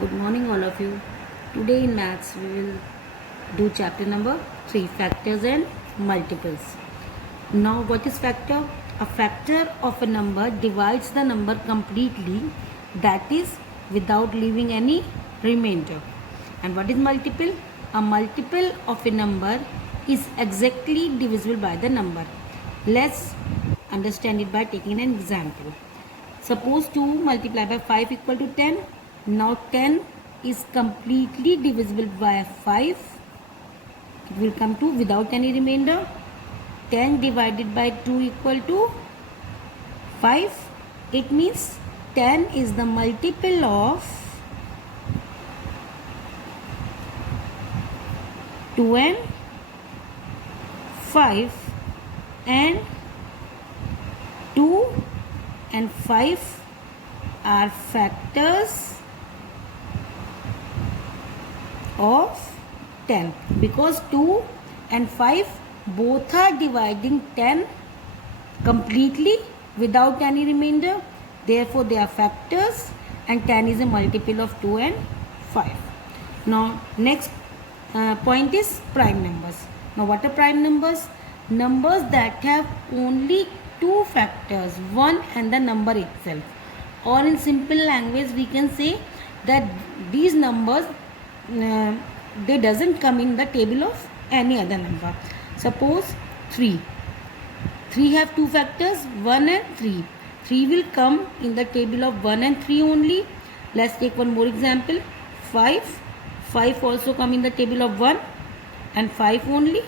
Good morning, all of you. Today in maths, we will do chapter number 3, factors and multiples. Now, what is factor? A factor of a number divides the number completely, that is, without leaving any remainder. And what is multiple? A multiple of a number is exactly divisible by the number. Let's understand it by taking an example. Suppose 2 multiplied by 5 equal to 10. Now 10 is completely divisible by 5. It will come to without any remainder. 10 divided by 2 equal to 5. It means 10 is the multiple of 2 and 5, and 2 and 5 are factors of 10 because 2 and 5 both are dividing 10 completely without any remainder. Therefore, they are factors and 10 is a multiple of 2 and 5. Now, next point is prime numbers. Now, what are prime numbers? Numbers that have only two factors, 1 and the number itself. Or in simple language, we can say that these numbers, they doesn't come in the table of any other number. Suppose 3. 3 have two factors, 1 and 3. 3 will come in the table of 1 and 3 only. Let's take one more example. 5. 5 also come in the table of 1 and 5 only.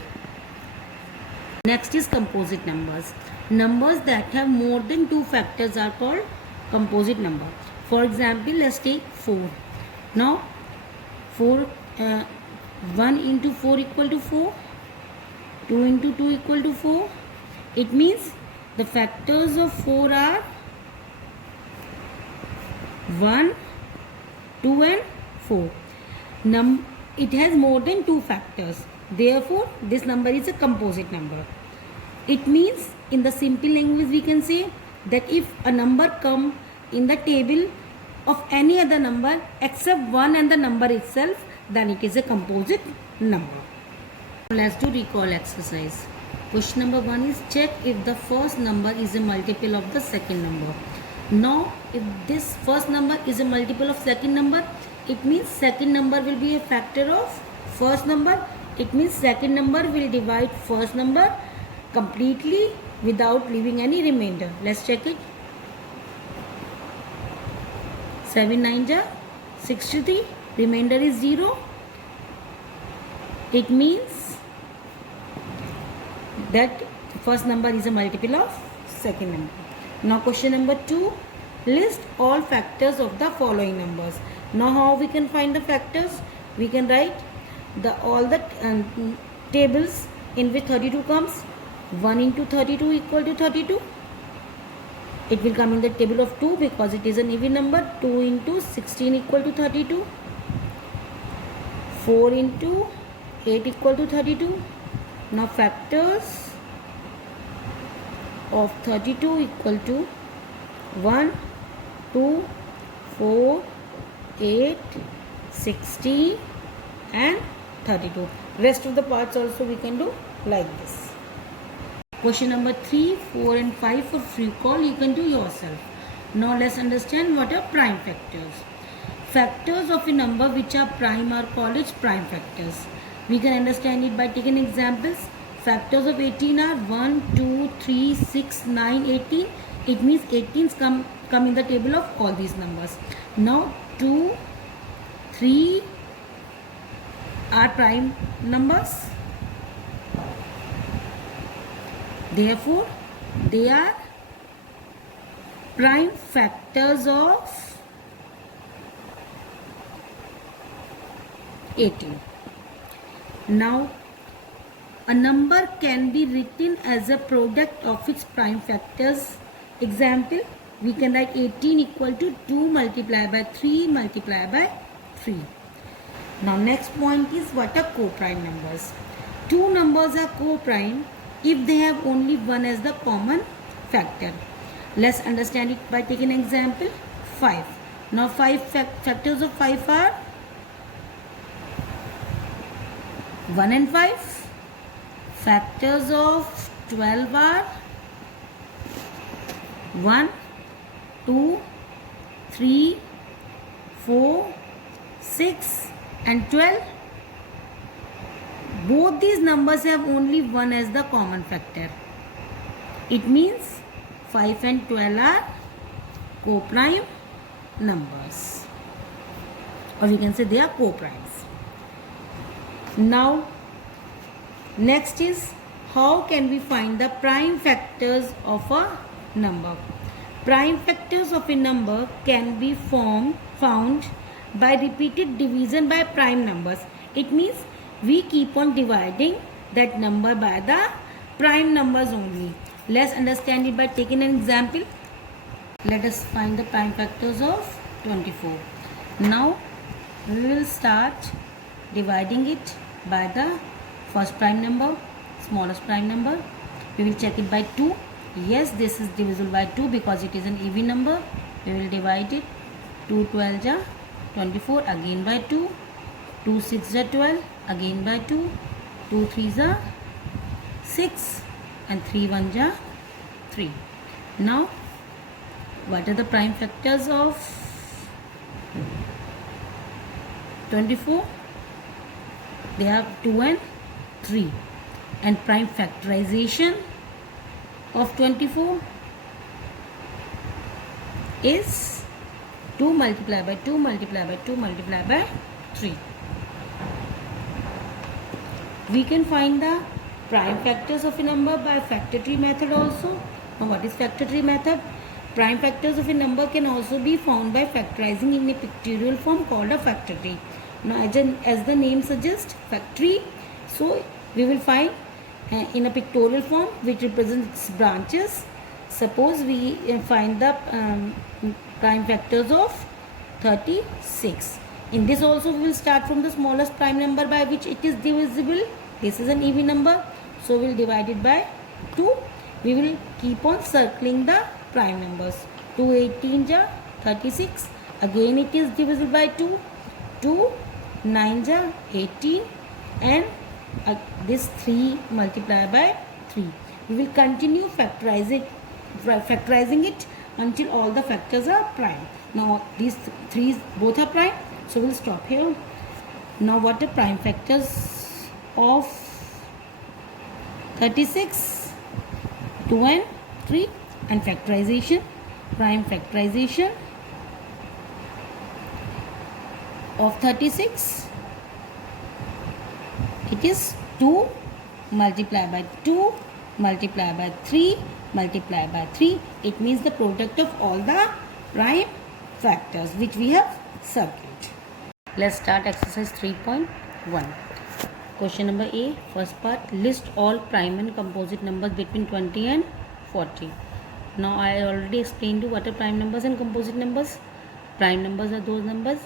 Next is composite numbers. Numbers that have more than two factors are called composite number. For example, let's take 4. Now, 1 into 4 equal to 4. 2 into 2 equal to 4. It means the factors of 4 are 1, 2 and 4. It has more than two factors. Therefore, this number is a composite number. It means in the simple language we can say that if a number comes in the table of any other number except 1 and the number itself, then it is a composite number. Let's do recall exercise. Question number 1 is check if the first number is a multiple of the second number. Now, if this first number is a multiple of second number, it means second number will be a factor of first number. It means second number will divide first number completely without leaving any remainder. Let's check it. 7 9 ja 63. Remainder is 0. It means that first number is a multiple of second number. Now question number 2. List all factors of the following numbers. Now how we can find the factors? We can write all the tables in which 32 comes. 1 into 32 equal to 32. It will come in the table of 2 because it is an even number. 2 into 16 equal to 32. 4 into 8 equal to 32. Now factors of 32 equal to 1, 2, 4, 8, 16 and 32. Rest of the parts also we can do like this. Question number 3, 4 and 5 for free call you can do yourself. Now let's understand what are prime factors. Factors of a number which are prime are called as prime factors. We can understand it by taking examples. Factors of 18 are 1, 2, 3, 6, 9, 18. It means 18s come in the table of all these numbers. Now 2, 3 are prime numbers. Therefore, they are prime factors of 18. Now, a number can be written as a product of its prime factors. Example, we can write 18 equal to 2 multiplied by 3 multiplied by 3. Now, next point is what are co-prime numbers. Two numbers are co-prime if they have only one as the common factor. Let's understand it by taking an example. 5. Now factors of 5 are 1 and 5. Factors of 12 are 1, 2, 3, 4, 6 and 12. Both these numbers have only 1 as the common factor. It means 5 and 12 are co-prime numbers, or you can say they are co-primes. Now next is, how can we find the prime factors of a number? Prime factors of a number can be found by repeated division by prime numbers. It means we keep on dividing that number by the prime numbers only. Let's understand it by taking an example. Let us find the prime factors of 24. Now we will start dividing it by the first prime number, smallest prime number. We will check it by 2. Yes, this is divisible by 2 because it is an even number. We will divide it. 2 12 ja 24, again by 2. 2 6 ja 12, again by 2. 2 3 ja 6 and 3 1 ja 3. Now what are the prime factors of 24? They are 2 and 3. And prime factorization of 24 is 2 multiplied by 2 multiplied by 2 multiplied by 3. We can find the prime factors of a number by factor tree method also. Now what is factor tree method? Prime factors of a number can also be found by factorizing in a pictorial form called a factor tree. Now as the name suggests, factory, so we will find in a pictorial form which represents branches. Suppose we find the prime factors of 36. In this also we will start from the smallest prime number by which it is divisible. This is an even number, so we will divide it by 2. We will keep on circling the prime numbers. 2 18 ja 36, again it is divisible by 2. 2 9 ja 18 and this 3 multiplied by 3. We will continue factorizing it until all the factors are prime. Now these 3's both are prime, so we will stop here. Now what are prime factors of 36? 2 and 3. And factorization, prime factorization of 36, it is 2 multiplied by 2 multiplied by 3 multiplied by 3. It means the product of all the prime factors which we have circled. Let's start exercise 3.1. Question number A, first part, list all prime and composite numbers between 20 and 40. Now I already explained you what are prime numbers and composite numbers. Prime numbers are those numbers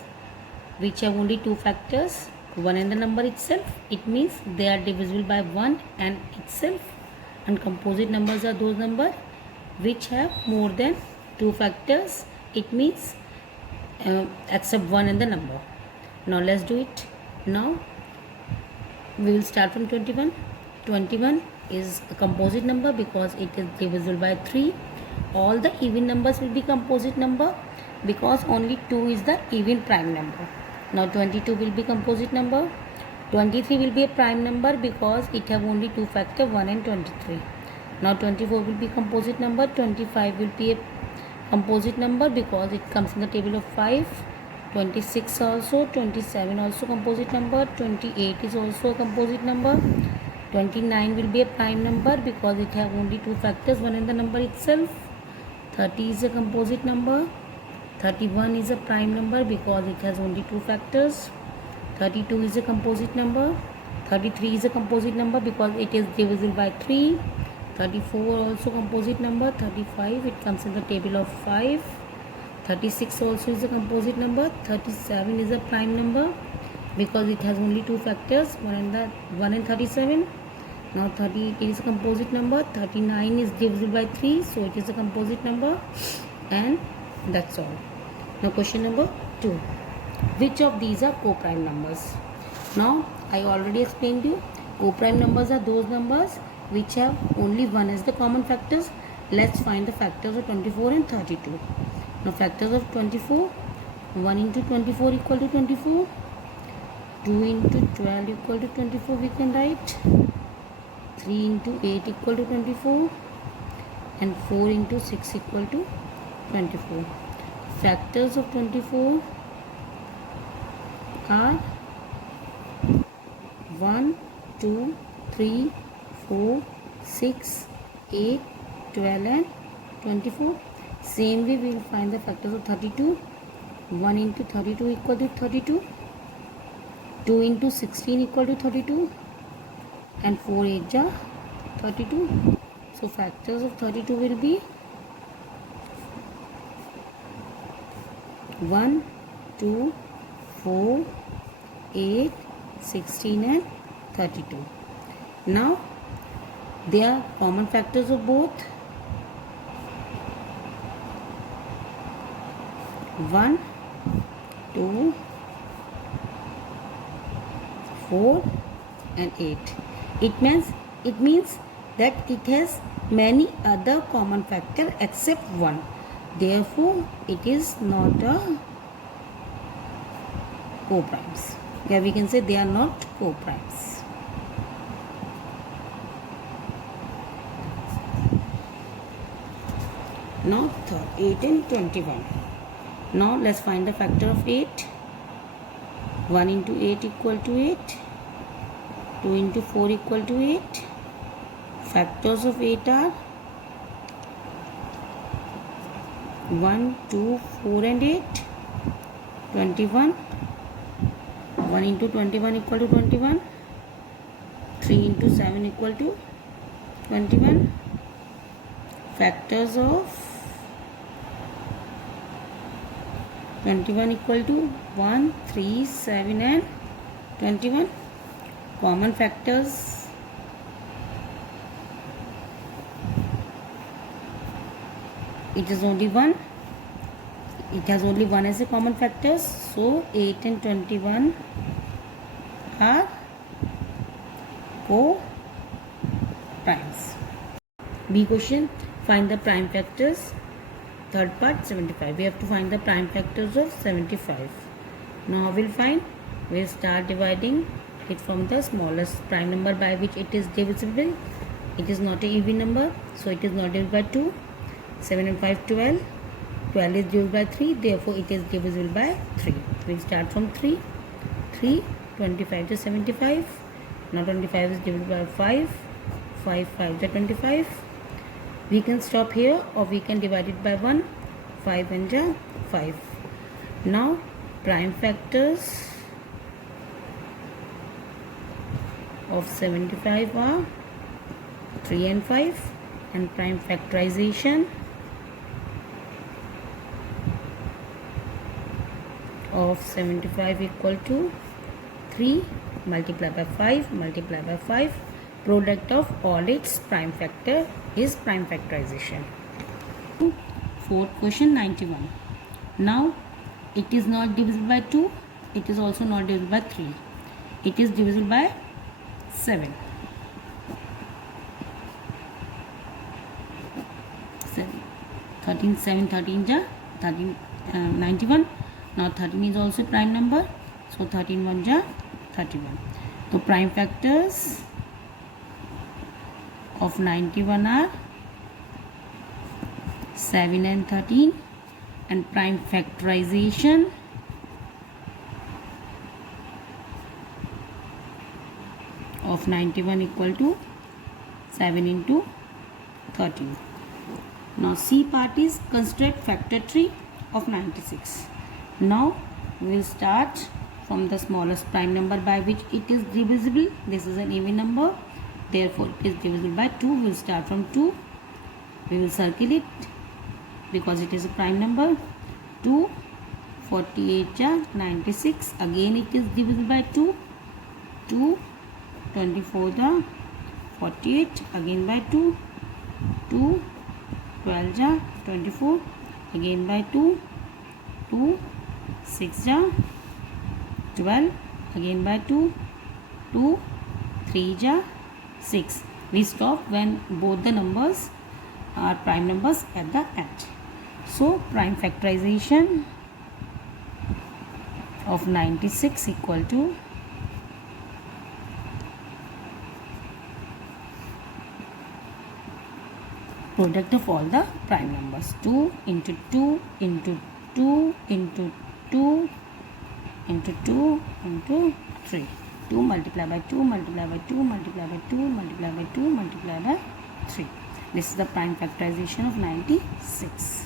which have only 2 factors, 1 and the number itself. It means they are divisible by 1 and itself. And composite numbers are those numbers which have more than 2 factors. It means except 1 and the number. Now let's do it. Now we will start from 21. 21 is a composite number because it is divisible by 3. All the even numbers will be composite number because only 2 is the even prime number. Now 22 will be composite number. 23 will be a prime number because it have only 2 factors, 1 and 23. Now 24 will be composite number. 25 will be a composite number because it comes in the table of 5. 26 also, 27 also composite number. 28 is also a composite number. 29 will be a prime number because it have only 2 factors, 1 and the number itself. 30 is a composite number. 31 is a prime number because it has only 2 factors. 32 is a composite number. 33 is a composite number because it is divisible by 3. 34 also composite number. 35 it comes in the table of 5. 36 also is a composite number. 37 is a prime number because it has only 2 factors, 1 and 37. Now 38 is a composite number. 39 is divisible by 3, so it is a composite number, and that's all. Now question number 2. Which of these are co-prime numbers? Now I already explained you. Co-prime numbers are those numbers which have only 1 as the common factors. Let's find the factors of 24 and 32. Now factors of 24, 1 into 24 equal to 24, 2 into 12 equal to 24 we can write, 3 into 8 equal to 24 and 4 into 6 equal to 24. Factors of 24 are 1, 2, 3, 4, 6, 8, 12 and 24. Same way we will find the factors of 32. 1 into 32 equal to 32, 2 into 16 equal to 32 and 4 8 are 32. So factors of 32 will be 1, 2, 4, 8, 16 and 32. Now they are common factors of both. 1, 2, 4 and 8. It means that it has many other common factors except 1. Therefore, it is not a co-primes. Yeah, we can say they are not co-primes. Now 8 and 21. Now let's find the factor of 8. 1 into 8 equal to 8. 2 into 4 equal to 8. Factors of 8 are 1, 2, 4 and 8. 21. 1 into 21 equal to 21. 3 into 7 equal to 21. Factors of 21 equal to 1, 3, 7 and 21. Common factors it is only 1. It has only 1 as a common factors. So 8 and 21 are co-primes. B question, find the prime factors. Third part 75. We have to find the prime factors of 75. Now we'll find. We'll start dividing it from the smallest prime number by which it is divisible. It is not an even number, so it is not divisible by 2. 7 and 5 12. 12 is divisible by 3, therefore it is divisible by 3. We'll start from 3. 3, 25 to 75. Now 25 is divisible by 5. 5, 5 to 25. We can stop here or we can divide it by 1. 5 and 5. Now prime factors of 75 are 3 and 5, and prime factorization of 75 equal to 3 multiplied by 5 multiplied by 5. Product of all its prime factor is prime factorization. Fourth question 91. Now it is not divisible by 2. It is also not divisible by 3. It is divisible by 7. 7. 13, 7, 13 ja 13, 91. Now 13 is also prime number. So 13 1 ja 31. So prime factors of 91 are 7 and 13, and prime factorization of 91 equal to 7 into 13. Now C part is construct factor tree of 96. Now we will start from the smallest prime number by which it is divisible. This is an even number, therefore it is divisible by 2. We will start from 2. We will circle it because it is a prime number. 2, 48 96. Again it is divisible by 2. 2, 24 48. Again by 2. 2, 12 24. Again by 2. 2, 6 ja 12, again by 2, 2, 3 ja 6. We stop when both the numbers are prime numbers at the end. So prime factorization of 96 equal to product of all the prime numbers. 2 into 2 into 2 into 2 into 2 into 3. 2 multiplied by 2 multiplied by 2 multiplied by 2 multiplied by 2 multiplied by 3. This is the prime factorization of 96.